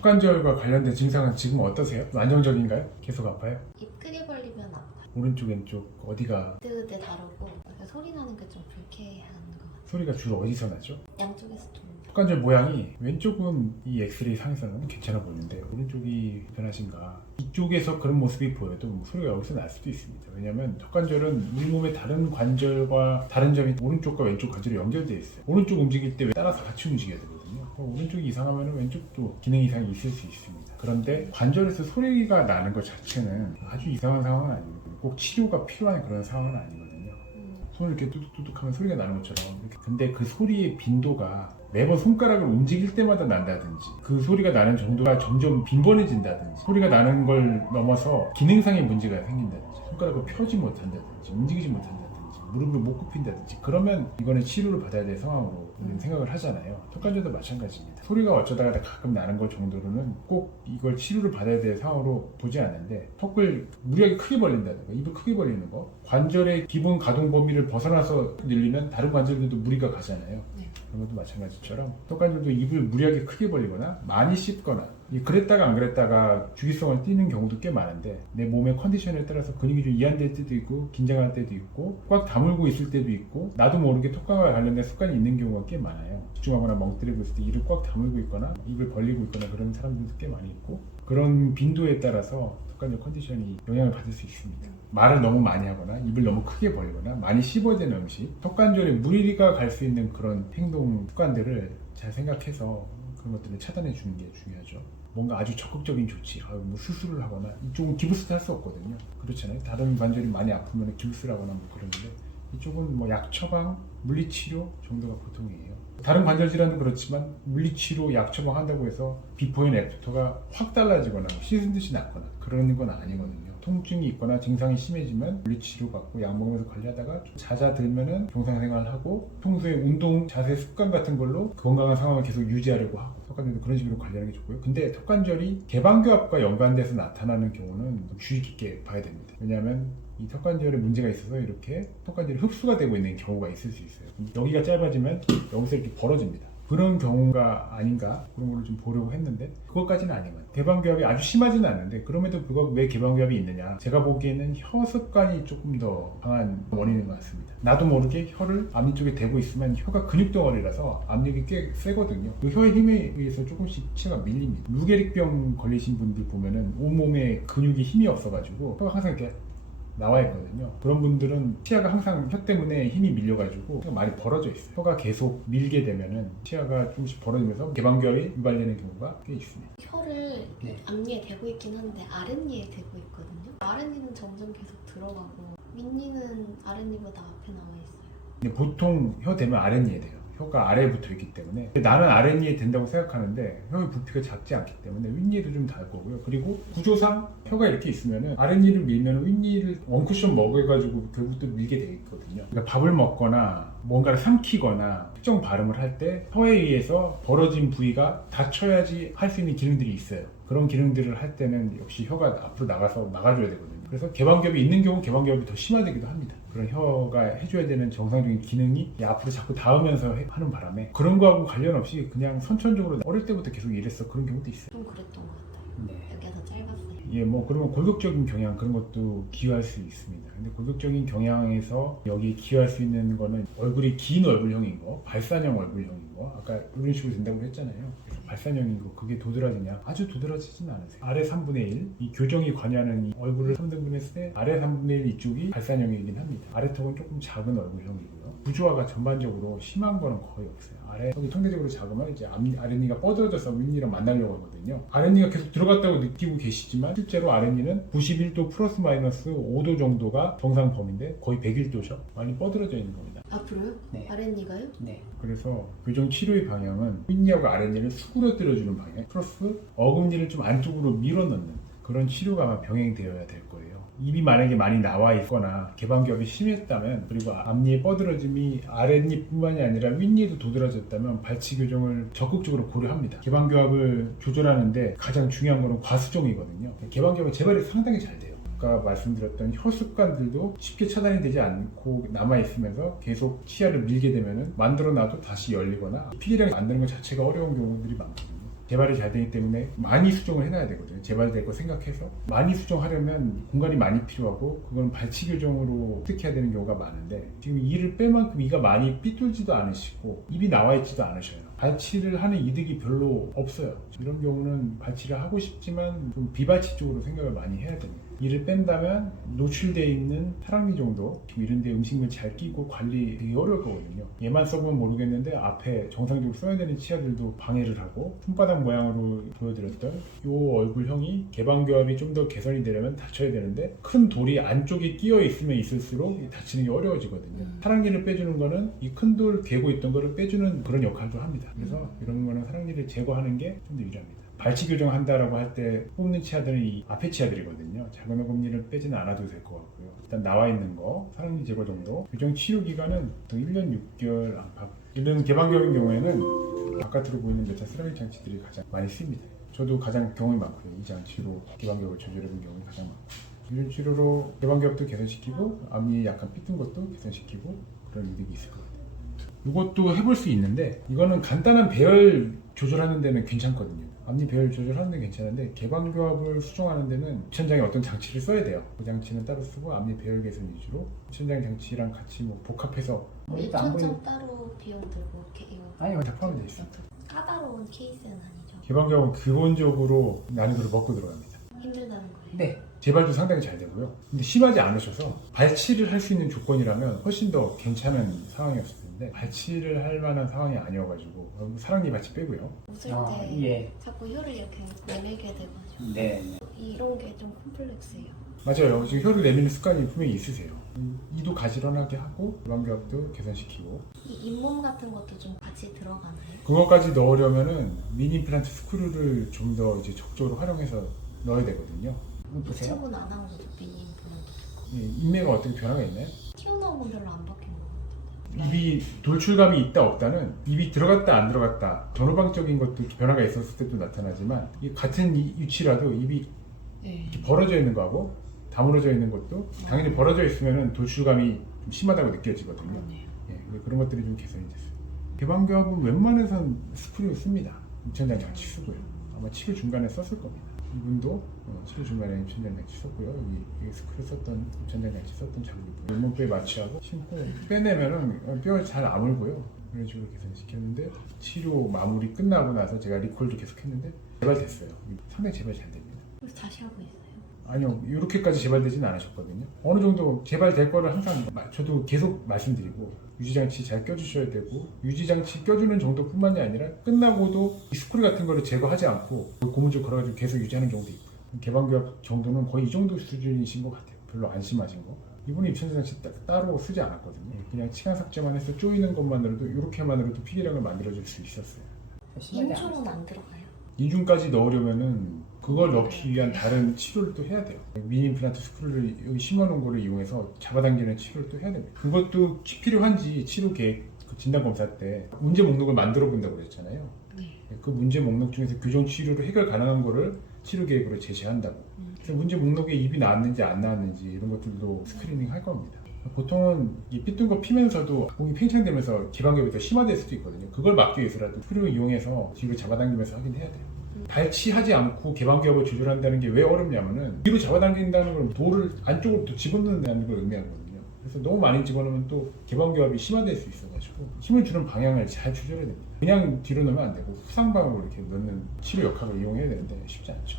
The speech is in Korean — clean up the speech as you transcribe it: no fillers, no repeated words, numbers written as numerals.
턱관절과 관련된 증상은 지금 어떠세요? 안정적인가요? 계속 아파요? 입 크게 벌리면 아파요. 오른쪽 왼쪽 어디가 그때 다르고 소리 나는 게 좀 불쾌한 것 같아요. 소리가 주로 어디서 나죠? 양쪽에서 좀 턱관절 모양이 왼쪽은 이 엑스레이 상에서는 괜찮아 보이는데 오른쪽이 불편하신가? 이쪽에서 그런 모습이 보여도 소리가 여기서 날 수도 있습니다. 왜냐하면 턱관절은 우리 몸의 다른 관절과 다른 점이 오른쪽과 왼쪽 관절이 연결되어 있어요. 오른쪽 움직일 때 따라서 같이 움직여야 되거든요. 오른쪽이 이상하면 왼쪽도 기능 이상이 있을 수 있습니다. 그런데 관절에서 소리가 나는 것 자체는 아주 이상한 상황은 아닙니다. 꼭 치료가 필요한 그런 상황은 아니거든요. 손을 이렇게 뚜둑뚜둑하면 소리가 나는 것처럼. 근데 그 소리의 빈도가 매번 손가락을 움직일 때마다 난다든지 그 소리가 나는 정도가 점점 빈번해진다든지 소리가 나는 걸 넘어서 기능상의 문제가 생긴다든지 손가락을 펴지 못한다든지 움직이지 못한다든지 무릎을 못 굽힌다든지 그러면 이거는 치료를 받아야 될 상황으로 우리는 생각을 하잖아요. 턱관절도 마찬가지입니다. 소리가 어쩌다가 가끔 나는 것 정도로는 꼭 이걸 치료를 받아야 될 상황으로 보지 않는데 턱을 무리하게 크게 벌린다든가 입을 크게 벌리는 거 관절의 기본 가동 범위를 벗어나서 늘리면 다른 관절들도 무리가 가잖아요. 그런 것도 마찬가지처럼 턱관절도 입을 무리하게 크게 벌리거나 많이 씹거나 그랬다가 안 그랬다가 주기성을 띠는 경우도 꽤 많은데 내 몸의 컨디션에 따라서 근육이 좀 이완될 때도 있고 긴장할 때도 있고 꽉 다물고 있을 때도 있고 나도 모르게 턱관과 관련된 습관이 있는 경우가 꽤 많아요. 집중하거나 멍 때리고 있을 때 입을 꽉 다물고 있거나 입을 벌리고 있거나 그런 사람들도 꽤 많이 있고 그런 빈도에 따라서 턱관절 컨디션이 영향을 받을 수 있습니다. 말을 너무 많이 하거나 입을 너무 크게 벌리거나 많이 씹어야 되는 음식 턱관절에 무리가 갈 수 있는 그런 행동 습관들을 잘 생각해서 그런 것들을 차단해 주는 게 중요하죠. 뭔가 아주 적극적인 조치, 뭐 수술을 하거나 이쪽은 기부스도 할 수 없거든요. 그렇잖아요. 다른 관절이 많이 아프면 기부스를 하거나 뭐 그러는데 이쪽은 뭐 약 처방, 물리치료 정도가 보통이에요. 다른 관절 질환도 그렇지만 물리치료, 약 처방 한다고 해서 비포 앤 애프터가 확 달라지거나 씻은 듯이 낫거나 그런 건 아니거든요. 통증이 있거나 증상이 심해지면 물리치료 받고 약 먹으면서 관리하다가 좀 잦아들면은 정상생활하고 평소에 운동, 자세, 습관 같은 걸로 건강한 상황을 계속 유지하려고 하고 턱관절도 그런 식으로 관리하는 게 좋고요. 근데 턱관절이 개방교합과 연관돼서 나타나는 경우는 좀 주의 깊게 봐야 됩니다. 왜냐하면 이 턱관절에 문제가 있어서 이렇게 턱관절이 흡수가 되고 있는 경우가 있을 수 있어요. 여기가 짧아지면 여기서 이렇게 벌어집니다. 그런 경우가 아닌가 그런 걸 좀 보려고 했는데 그것까지는 아니면 개방교합이 아주 심하지는 않는데 그럼에도 불구하고 왜 개방교합이 있느냐 제가 보기에는 혀 습관이 조금 더 강한 원인인 것 같습니다. 나도 모르게 혀를 앞니쪽에 대고 있으면 혀가 근육덩어리라서 압력이 꽤 세거든요. 그 혀의 힘에 의해서 조금씩 치아가 밀립니다. 루게릭병 걸리신 분들 보면은 온몸에 근육이 힘이 없어가지고 혀가 항상 이렇게 나와 있거든요. 그런 분들은 치아가 항상 혀 때문에 힘이 밀려가지고 혀가 많이 벌어져 있어요. 혀가 계속 밀게 되면은 치아가 조금씩 벌어지면서 개방교합이 유발되는 경우가 꽤 있습니다. 혀를 앞니에 대고 있긴 한데 아랫니에 대고 있거든요. 아랫니는 점점 계속 들어가고 윗니는 아랫니보다 앞에 나와 있어요. 근데 보통 혀 대면 아랫니에 돼요. 혀가 아래에 붙어 있기 때문에 나는 아랫니에 된다고 생각하는데 혀의 부피가 작지 않기 때문에 윗니에도 좀 닿을 거고요. 그리고 구조상 혀가 이렇게 있으면은 아랫니를 밀면 윗니를 원쿠션 먹어가지고 결국 또 밀게 돼 있거든요. 그러니까 밥을 먹거나 뭔가를 삼키거나 특정 발음을 할 때 혀에 의해서 벌어진 부위가 닫혀야지 할 수 있는 기능들이 있어요. 그런 기능들을 할 때는 역시 혀가 앞으로 나가서 막아줘야 되거든요. 그래서 개방교합이 있는 경우 개방교합이 더 심화되기도 합니다. 그런 혀가 해줘야 되는 정상적인 기능이 앞으로 자꾸 닿으면서 하는 바람에 그런 거하고 관련 없이 그냥 선천적으로 어릴 때부터 계속 이랬어 그런 경우도 있어요. 좀 그랬던 것 같아요. 여기가 더 짧았어요. 예, 뭐 그러면 골격적인 경향 그런 것도 기여할 수 있습니다. 근데 골격적인 경향에서 여기 기여할 수 있는 거는 얼굴이 긴 얼굴형인 거, 발산형 얼굴형인 거, 아까 이런 식으로 된다고 했잖아요. 그래서 발산형인 거 그게 도드라지냐? 아주 도드라지진 않으세요. 아래 3분의 1, 이 교정이 관여하는 이 얼굴을 3등분 했을 때 아래 3분의 1 이쪽이 발산형이긴 합니다. 아래 턱은 조금 작은 얼굴형이고요. 구조화가 전반적으로 심한 거는 거의 없어요. 아래 턱이 통계적으로 작으면 이제 아랫니가 뻗어져서 윗니랑 만나려고 하거든요. 아랫니가 계속 들어갔다고 느끼고 계시지만 실제로 아랫니는 91도 플러스 마이너스 5도 정도가 정상 범위인데 거의 101도죠. 많이 뻗어져 있는 겁니다. 앞으로요? 네. 아랫니가요? 네. 그래서 교정 치료의 방향은 윗니하고 아랫니를 수그러뜨려주는 방향 플러스 어금니를 좀 안쪽으로 밀어넣는 그런 치료가 아마 병행되어야 될 거예요. 입이 만약에 많이 나와 있거나 개방교합이 심했다면 그리고 앞니의 뻗어짐이 아랫니뿐만이 아니라 윗니에도 도드라졌다면 발치 교정을 적극적으로 고려합니다. 개방교합을 조절하는데 가장 중요한 것은 과수정이거든요. 개방교합은 재발이 상당히 잘 돼요. 아까 말씀드렸던 혀 습관들도 쉽게 차단이 되지 않고 남아있으면서 계속 치아를 밀게 되면 만들어놔도 다시 열리거나 피기량이 만드는 것 자체가 어려운 경우들이 많거든요. 재발이 잘 되기 때문에 많이 수정을 해놔야 되거든요. 재발될 거 생각해서 많이 수정하려면 공간이 많이 필요하고 그건 발치 교정으로 획득해야 되는 경우가 많은데 지금 이를 뺄 만큼 이가 많이 삐뚤지도 않으시고 입이 나와 있지도 않으셔요. 발치를 하는 이득이 별로 없어요. 이런 경우는 발치를 하고 싶지만 좀 비발치 쪽으로 생각을 많이 해야 됩니다. 이를 뺀다면 노출되어 있는 타락니 정도 이런 데 음식물 잘 끼고 관리 되게 어려울 거거든요. 얘만 써보면 모르겠는데 앞에 정상적으로 써야 되는 치아들도 방해를 하고 손바닥 모양으로 보여드렸던 이 얼굴형이 개방교합이 좀 더 개선이 되려면 닫혀야 되는데 큰 돌이 안쪽에 끼어 있으면 있을수록 닫히는 게 어려워지거든요. 타락니를 빼주는 거는 이 큰 돌 괴고 있던 거를 빼주는 그런 역할도 합니다. 그래서 이런 거는 타락니를 제거하는 게 좀 더 유리합니다. 발치 교정한다라고 할 때 뽑는 치아들은 이 앞에 치아들이거든요. 작은 어금니를 빼지는 않아도 될 것 같고요. 일단 나와 있는 거, 타락니 제거 정도. 교정 치료 기간은 보통 1년 6개월 안팎. 이런 개방교합인 경우에는 바깥으로 보이는 메탈 세라믹 장치들이 가장 많이 쓰입니다. 저도 가장 경험이 많고요. 이 장치로 개방교합을 조절해본 경험이 가장 많고. 이런 치료로 개방교합도 개선시키고 앞니 약간 삐뚤 것도 개선시키고 그런 이득이 있을 것 같아요. 이것도 해볼 수 있는데 이거는 간단한 배열 조절하는 데는 괜찮거든요. 앞니 배열 조절하는 데는 괜찮은데 개방교합을 수정하는 데는 천장에 어떤 장치를 써야 돼요. 그 장치는 따로 쓰고 앞니 배열 개선 위주로 천장 장치랑 같이 뭐 복합해서 입천장 따로 비용 들고 이렇게 이거 아니요, 다 포함되어 있어요. 까다로운 케이스는 아니죠. 개방교합은 기본적으로 난이도를 먹고 들어갑니다. 힘들다는 거예요. 네. 재발도 상당히 잘 되고요. 근데 심하지 않으셔서 발치를 할 수 있는 조건이라면 훨씬 더 괜찮은 상황이었을 텐데 발치를 할 만한 상황이 아니어가지고 사랑니 발치 빼고요. 웃을 때 예. 자꾸 혀를 이렇게 내밀게 돼가지고 네. 이런 게 좀 콤플렉스예요. 맞아요. 지금 혀를 내미는 습관이 분명히 있으세요. 이도 가지런하게 하고 개방교합도 개선시키고 이 잇몸 같은 것도 좀 같이 들어가나요? 그것까지 넣으려면은 미니 임플란트 스크류를 좀 더 이제 적극적으로 활용해서 넣어야 되거든요. 보세요. 유튜브는 안 하고 거죠, 미니 임플란트. 인매가 어떻게 변화가 있나요? 튀어나온 건 별로 안 바뀐 것 같아요. 입이 돌출감이 있다 없다는 입이 들어갔다 안 들어갔다 전후방적인 것도 변화가 있었을 때도 나타나지만 이 같은 위치라도 입이 네. 이렇게 벌어져 있는 거하고 다물어져 있는 것도 당연히 벌어져 있으면 돌출감이 좀 심하다고 느껴지거든요. 예, 그런 것들이 좀 개선이 됐어요. 개방교합은 웬만해선 스크류 씁니다. 입천장 장치 쓰고요. 아마 치료 중간에 썼을 겁니다. 이분도 치료 중간에 입천장 장치 썼고요. 여기 스크류 썼던 입천장 장치 썼던 자국이 보여요. 잇몸뼈에 마취하고 심고 빼내면은 뼈를 잘 아물고요. 이런 식으로 개선시켰는데 치료 마무리 끝나고 나서 제가 리콜도 계속했는데 재발됐어요. 상당히 재발 잘 됩니다. 그래서 다시 하고 있어요. 아니요, 이렇게까지 재발되지는 않으셨거든요. 어느 정도 재발될 거를 항상 저도 계속 말씀드리고 유지장치 잘 껴주셔야 되고 유지장치 껴주는 정도뿐만이 아니라 끝나고도 이 스크류 같은 거를 제거하지 않고 고무줄 걸어가지고 계속 유지하는 경우도 있고요. 개방교합 정도는 거의 이 정도 수준이신 것 같아요. 별로 안 심하신 거. 이분이 입천장치 따로 쓰지 않았거든요. 그냥 치간 삭제만 해서 조이는 것만으로도 이렇게만으로도 피기량을 만들어줄 수 있었어요. 인중은 안 들어가요. 인중까지 넣으려면은 그걸 넣기 위한 다른 치료를 또 해야 돼요. 미니 임플란트 스크류를 여기 심어놓은 거를 이용해서 잡아당기는 치료를 또 해야 됩니다. 그것도 필요한지 치료 계획 그 진단 검사 때 문제 목록을 만들어 본다고 그랬잖아요. 네. 그 문제 목록 중에서 교정 치료로 해결 가능한 거를 치료 계획으로 제시한다고. 그래서 문제 목록에 입이 나왔는지 안 나왔는지 이런 것들도 스크리닝 할 겁니다. 보통은 이 삐뚤 거 피면서도 공이 팽창되면서 개방교합이 더 심화될 수도 있거든요. 그걸 막기 위해서라도 스크류 이용해서 뒤로 잡아당기면서 하긴 해야 돼요. 발치하지 않고 개방교합을 조절한다는 게 왜 어렵냐면은 뒤로 잡아당긴다는 건 돌을 안쪽으로 또 집어넣는다는 걸 의미하거든요. 그래서 너무 많이 집어넣으면 또 개방교합이 심화될 수 있어가지고 힘을 주는 방향을 잘 조절해야 됩니다. 그냥 뒤로 넣으면 안 되고 후상방으로 이렇게 넣는 치료 역학을 이용해야 되는데 쉽지 않죠.